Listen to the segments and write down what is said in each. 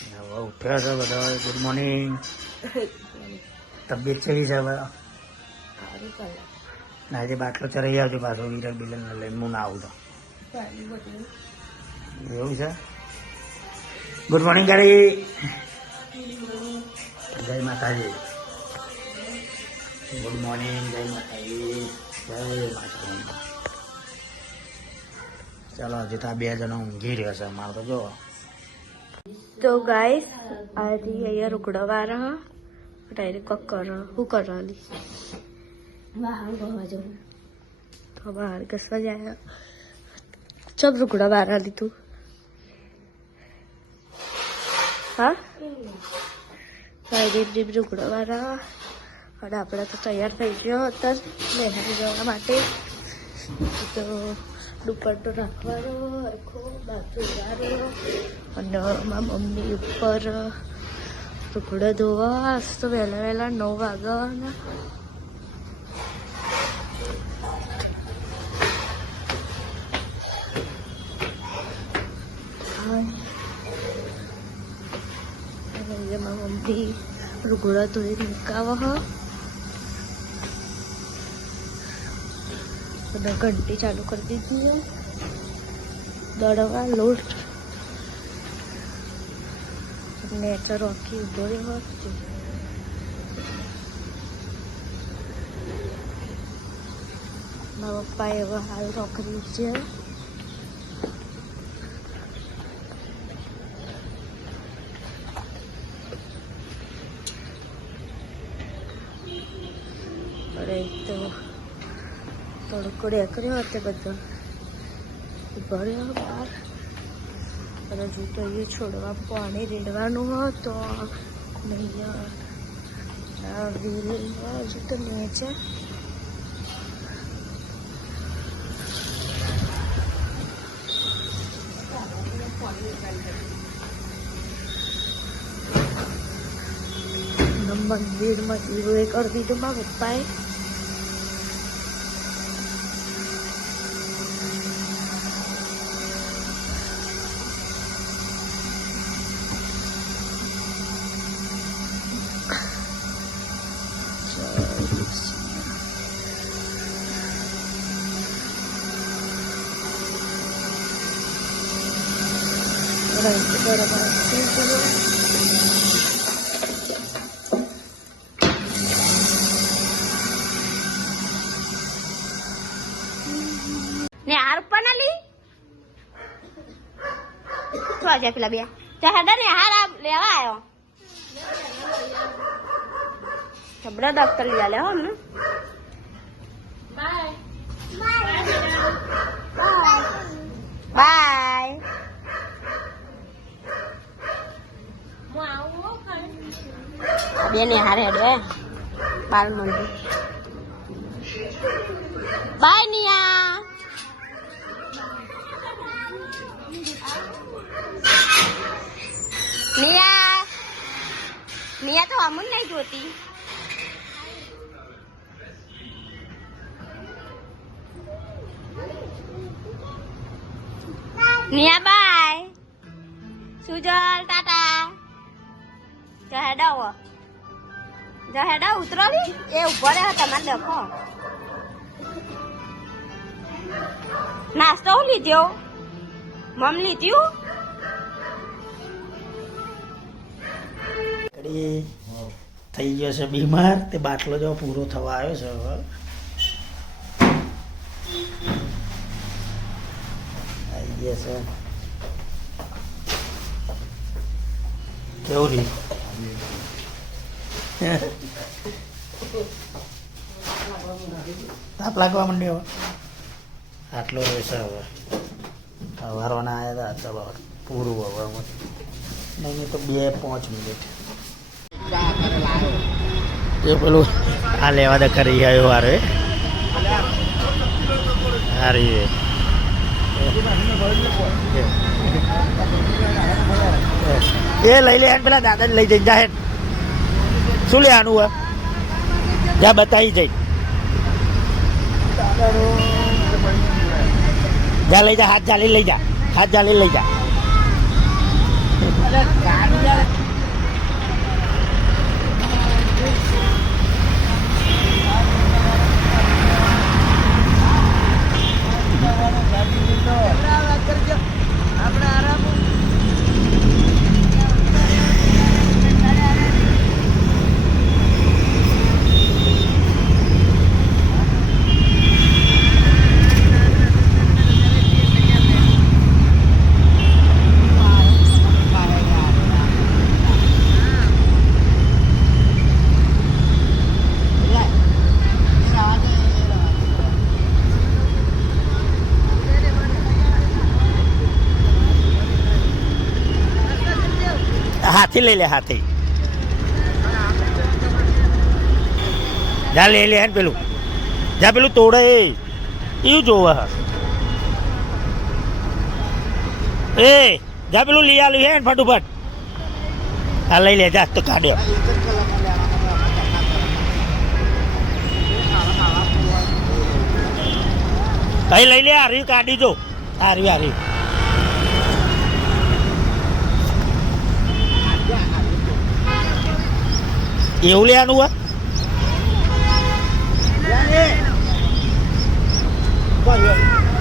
ઉઠ્યા છે બધા. Good morning. તબિયત કેવી છે હવે? ના આજે બાટલો ચરાઈ આવજો પાછો વિરલ બિલન લઈને હું ના આવું તો. એવું છે. ગુડ મોર્નિંગ ગાડી. જય માતાજી. Good morning. જય માતાજી. જય માતાજી. ચાલો હજી તો આ 2 જણા ઊંઘી રહ્યા છે. અમારે તો જો તો ગાઈસ આજે અહીંયા રૂકડા વાળા ડાયરેક્ટ કોક કરો શું કરવાની તો બહાર કસવા જાય ચબ રૂકડા વાળા લીધું હા ડીપ રૂકડા વાળા અને આપણે તો તૈયાર થઈ ગયો અત્યારે મહેનત જવા માટે તો દુપટ્ટો રાખવાનો હરખો બાજુ વાળો અને મારા મમ્મી ઉપર ટુકડા ધોવા તો વહેલા વહેલા 9 વાગ્યાના મારા મમ્મી રૂગડા ધોઈ મૂકાવા અને ઘંટી ચાલુ કરી દીધી દળવા લોટ નેચર રોકી ઉભો રહ્યો મારા પપ્પાએ હવે હાલ રોકડી છે અરે તો તડકો કર્યો તે બધો ભર્યો બહાર અને હજુ તો એ છોડવા પાણી રેડવાનું હોય તો હજુ તો નીચે મંદિરમાં દીવો એ કરી દીધું મારા પપ્પાએ ને હાર પણ આલી તો આજે પેલા બે ચાહડા ને હાર લેવા આવ્યો જબરા ડોક્ટર લઈ આલે હો અમને બાય બાય બે ને હારે હેડે બાલ મંદિર બાય નિયા નિયા નિયા તો અમુલ નહીં જોતી નિયા બાય સુજલ ટાટા જહેડા ઉતરવી એ ઉભો રહ્યો તમારે ડખો નાસ્તો લીધો મમ લીધું થઈ ગયો છે બીમાર તે બાટલો જો પૂરો થવા આવ્યો છે હવે આવી ગયા છે કેવું રહ્યું તાપ લાગવા માંડ્યો આટલો રહેશે હવે વારવાના આવ્યા હતા ચલો પૂરું હવે નહીં તો 2-5 મિનિટ એ પેલું આ લેવા દે કરી આવ્યો વારે હારી એ લઈ લે પેલા દાદાને લઈ જઈ જાહેર શું લે આનું જ્યાં બતાવી જઈ જા લઈ જા હાથ જાલી લઈ જા હાથ જાલી લઈ જા હાથી લઈ લે હાથી જા લઈ લે હેન પેલું જા પેલું તોડે એવું જોવે એ જા પેલું લઈ આલું હેન ફટોફટ હા લઈ લે જા તો કાઢ્યો કઈ લઈ લે હાર્યું કાઢી જો હાર્યું એવું લેવાનું હોય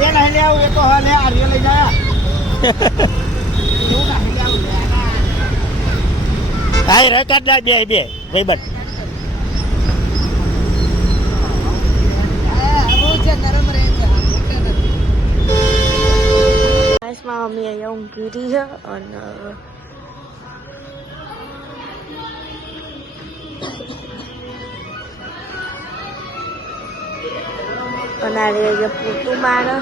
એ નહીં લે આવું એ તો હા લે હાર્યું લઈ જાય હા રે કાઢ લા બે ભાઈ બન મમ્મી અહીંયા ઊંઘી રહી છે અને અહીંયા પૂતું મારે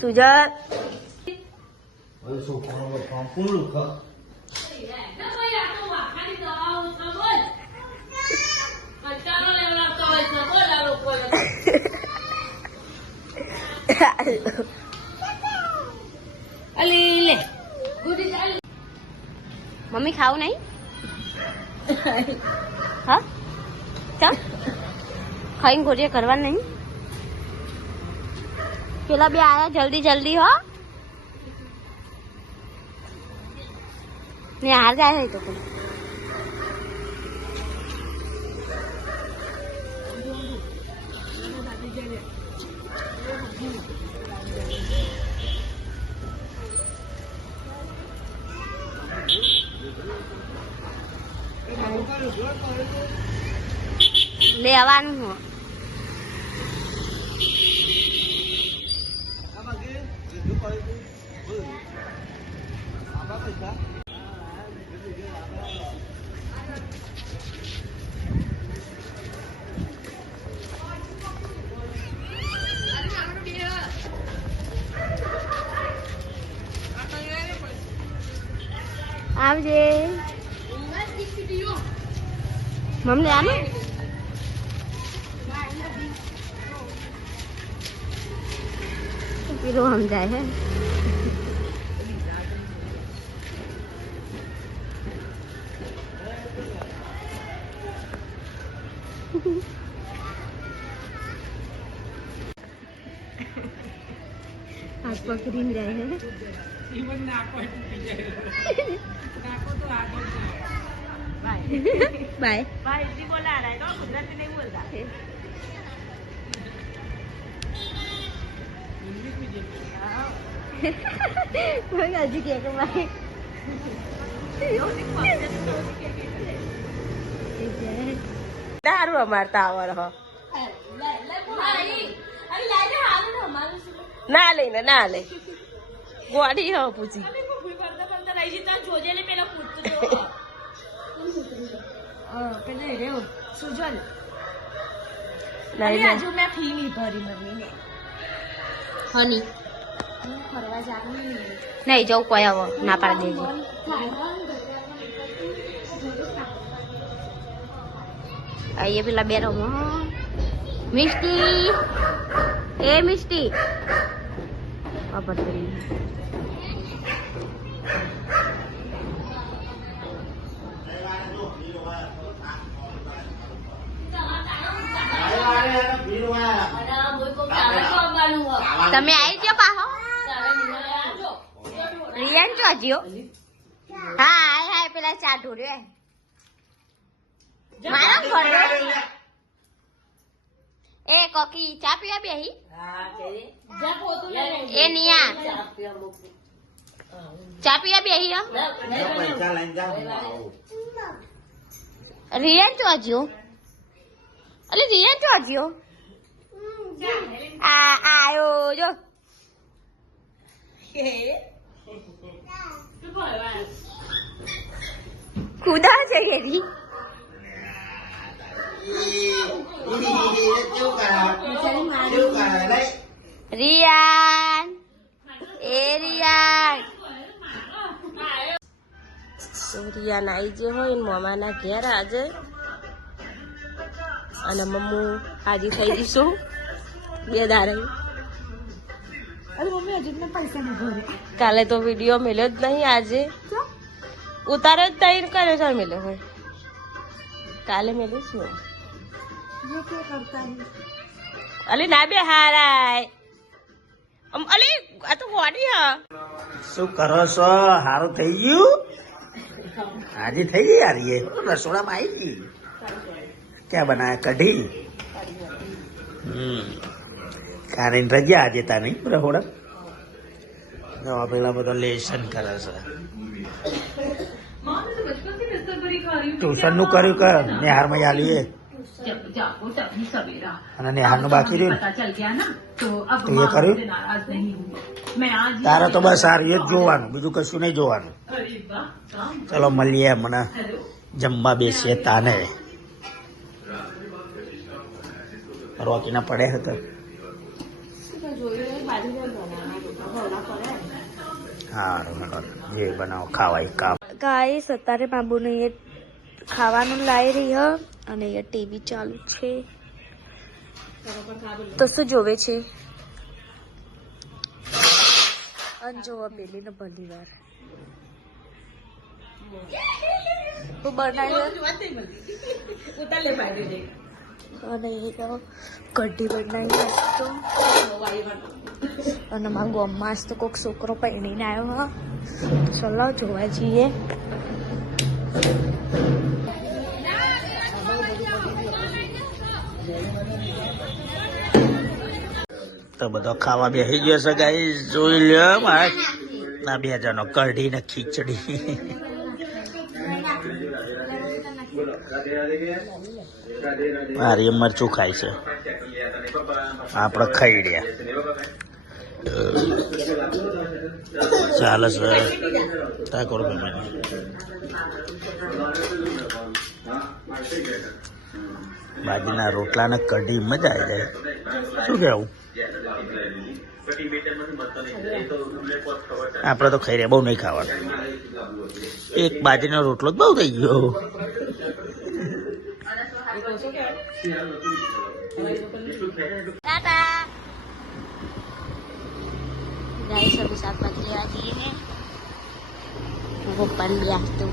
સુજત મમ્મી ખાવું નહીં હા ચા ખાઈને ગોળીએ કરવા નહીં પેલા બે આયા જલ્દી હો ને હાર જાય તો કોઈ લેવાનું હું આવજે મમ્મી આને પેલું સમજાય હે હાથ પકડીને જાય હે બાય બાય બોલા રહા है ગુજરાતી नहीं बोलता કોઈ હજી કે ભાઈ દારૂ અમારતા આવર હો ના લઈને ના લે ગોડી હો પૂછી સુજલ હજુ મેં ફી નહીં ભરી મમ્મી હની ફરવા જવાનું નહીં જવું કોઈ આવો ના પાડી દેજો અહીંયા પેલા બે રમો મિષ્ટી એ મિષ્ટી ખબર કરી તમે આવી ગયો પાહો રિયાન ચોજ્યો હા હાય પેલા ચા ઢોર્યો મારો ઘર એ કોકી ચા પીવા બેહી એ નિયા ચા પીવા બેહી રિયાન ચોજ્યો અલે રિયાન ચોજ્યો આયો જો ખુદા છે એની રિયાન એ રિયાન રિયાન આવી જે હોય મમ્માના ઘેર આજે અને મમ્મુ હાજી થઈ જઈશું બે દારે કાલે તો વિડીયો મેલ્યો જ નહીં આજે ઉતારો જ તૈયાર કર્યો છે મેલ્યો હોય કાલે મેલીશું અલી ના બે હારાય અલી આ તો બોડી હા શું કરો છો? સારું થઈ ગયું? આજે થઈ ગઈ યાર એ રસોડામાં આવી ગઈ. ક્યાં બનાયા? કઢી. કારે રજા આજે તા નહીં રસોડા પેલા બધો લેસન કરે છે. ટ્યુશન નું કર્યું કર નિહાર માં આલીએ અને નિહાર નું બાકી રહ્યું તો એ કર્યું. તારે તો બસ સારું એ જ જોવાનું, બીજું કશું નહીં જોવાનું. ચલો મળીએ મને જમવા બેસીએ તાને. રોકીના પડે હતા સારું જે બનાવો ખાવાય કામ. ગાઈસ અત્યારે બાબુને એ ખાવાનું લાવી રહી હ અને એ ટીવી ચાલુ છે તો શું જોવે છે જોવા પેલી ને ભલી વાર હું બનાવી અને એ કઢી બનાવી તો અને મારા ગામમાં તો કોઈક છોકરો પહેરીને આવ્યો હા ચલો જોવા જઈએ. તો બધો ખાવા બેસી ગયો છે ગાઈસ, જોઈ લ્યો ના બે જણો કઢી ને ખીચડી. મારી મરચું ખાય છે, આપડે ખાઈ રહ્યા. ચાલે છે તા કરો બાજરીના રોટલા ને કઢી મજા આવી જાય. શું કેવું? આપડે તો ખાઈ રહ્યા, બહુ નહીં ખાવાનું. એક બાજરીનો રોટલો જ બહુ થઈ ગયો. गाइस अभी 7 बज रहे आज ये है वो पन लिया तो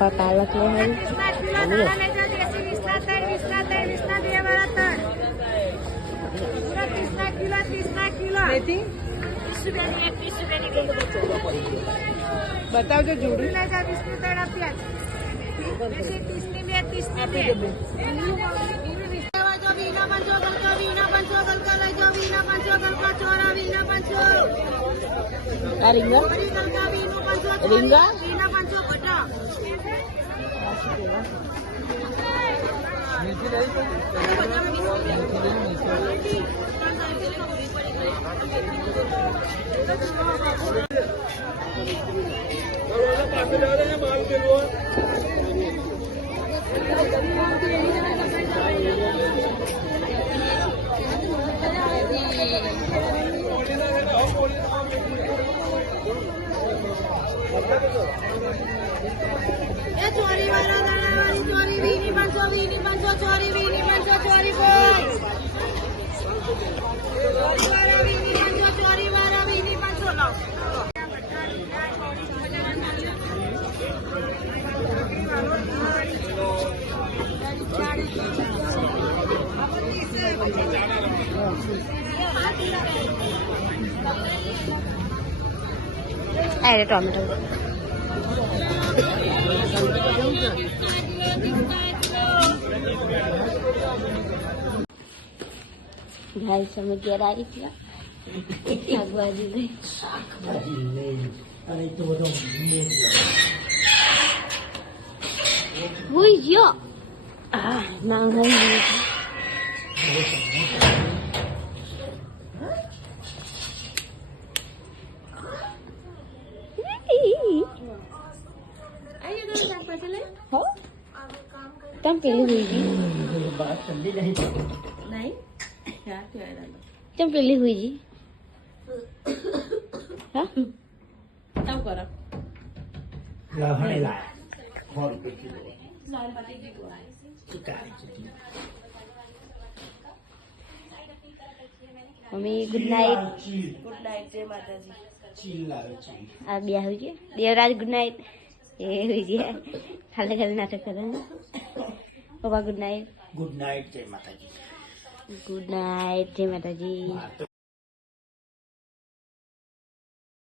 પપ્પા પાલક લે હોય બતાવજો જોડું આ રીંગા રીંગા ચોરી વાળા ચોરી વીની 500 ચોરી વીની 500 ચોરી બોલ ચોરી વાળા વીની 500 લાવ અરે ટોમેટો ભાઈ સમજ ગયા આવી ગયા શાકભાજી લઈ હુઈ ગયો ના નહીં તમ પેલી હુઈ ગઈ તમ પેલી હુઈ ગઈ હા તમ કરો મમ્મી ગુડ નાઇટ જય માતાજી આ બે હોય છે દેવરાજ ગુડ નાઇટ એ હોય છે ખાલી ખાલી નાટક કરે પપ્પા ગુડ નાઇટ ગુડ નાઇટ જય માતાજી ગુડ નાઇટ જય માતાજી